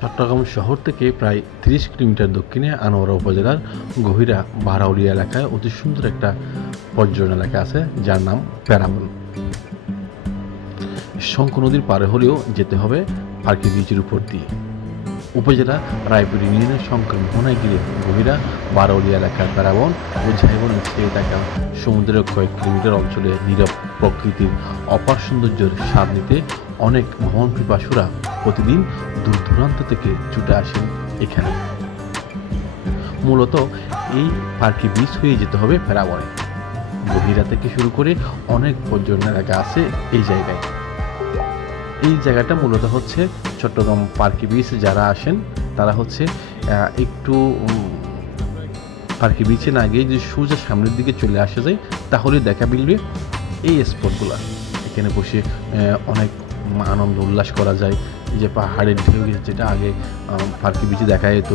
চট্টগ্রাম শহর থেকে প্রায় তিরিশ কিলোমিটার দক্ষিণে আনোয়ারা উপজেলার গভীরা বারাউলিয়া এলাকায় অতি সুন্দর একটা পর্যটন এলাকা আছে, যার নাম প্যারাবন। শঙ্খ নদীর পারে হলেও যেতে হবে পার্কি বিচের উপর দিয়ে। উপজেলা রায়পুর ইউনিয়নের শঙ্কর মোহনায় গিয়ে গভীরা বারৌলি এলাকার প্যারাবন ও ঝাইবন ছেয়ে থাকা সমুদ্রের কয়েক কিলোমিটার অঞ্চলে নীরব প্রকৃতির অপার সৌন্দর্যের স্বাদ নিতে অনেক ভ্রমণ পিপাসুরা প্রতিদিন দূর দূরান্ত থেকে ছুটে আসেন এখানে। মূলত এই পার্কে বিচ হয়ে যেতে হবে প্যারাবনে গভীরা থেকে শুরু করে অনেক পর্যটন এলাকা আছে এই জায়গায়। এই জায়গাটা মূলত হচ্ছে চট্টগ্রাম পার্কি বিচ যারা আসেন, তারা হচ্ছে একটু পার্কি বিচে না গিয়ে যদি সোজা সামনের দিকে চলে আসা যায়, তাহলে দেখা মিলবে এই স্পটগুলো এখানে বসে অনেক আনন্দ উল্লাস করা যায়। এই যে পাহাড়ের ঢেউ যেটা আগে পার্কি বিচে দেখা যেত।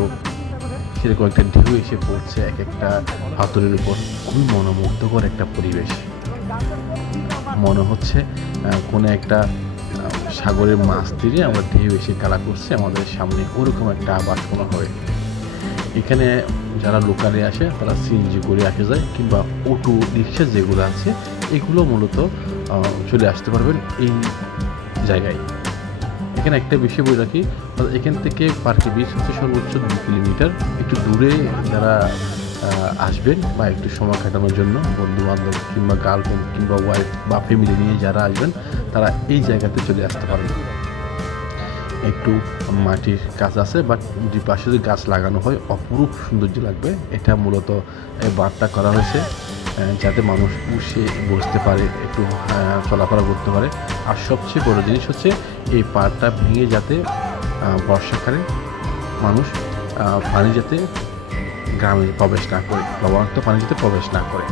সেরকম একটা ঢেউ এসে পড়ছে এক একটা পাথরের উপর। খুবই মনোমুগ্ধকর একটা পরিবেশ। মনে হচ্ছে কোনো একটা সাগরের মাছ তীরে আমরা ঢেউ এসে খেলা করছে, আমাদের সামনে ওরকম একটা আবাস মনে হয়। এখানে যারা লোকালে আসে, তারা সিএনজি করে আসে যায়, কিংবা অটো, রিক্সা যেগুলো আছে, এগুলো মূলত চলে আসতে পারবেন। এই জায়গায়। এখানে একটা বিষয় বলে রাখি এখান থেকে পার্কে বিচ হচ্ছে সর্বোচ্চ দু কিলোমিটার। একটু দূরে যারা আসবেন বা একটু সময় কাটানোর জন্য বন্ধু বান্ধব কিংবা গার্লফ্রেন্ড কিংবা ওয়াইফ বা ফ্যামিলি নিয়ে যারা আসবেন, তারা এই জায়গাতে চলে আসতে পারবেন একটু মাটির গাছ আছে বাট যে পাশে যদি গাছ লাগানো হয়, অপরূপ সৌন্দর্য লাগবে। এটা মূলত বারটা করা হয়েছে। যাতে মানুষ বসে বসতে পারে, একটু চলাফেরা করতে পারে। আর সবচেয়ে বড় জিনিস হচ্ছে এই পাড়টা ভেঙে যাতে বর্ষাকালে মানুষ পানি যাতে গ্রামে প্রবেশ না করে, লবণাক্ত পানি যাতে প্রবেশ না করে।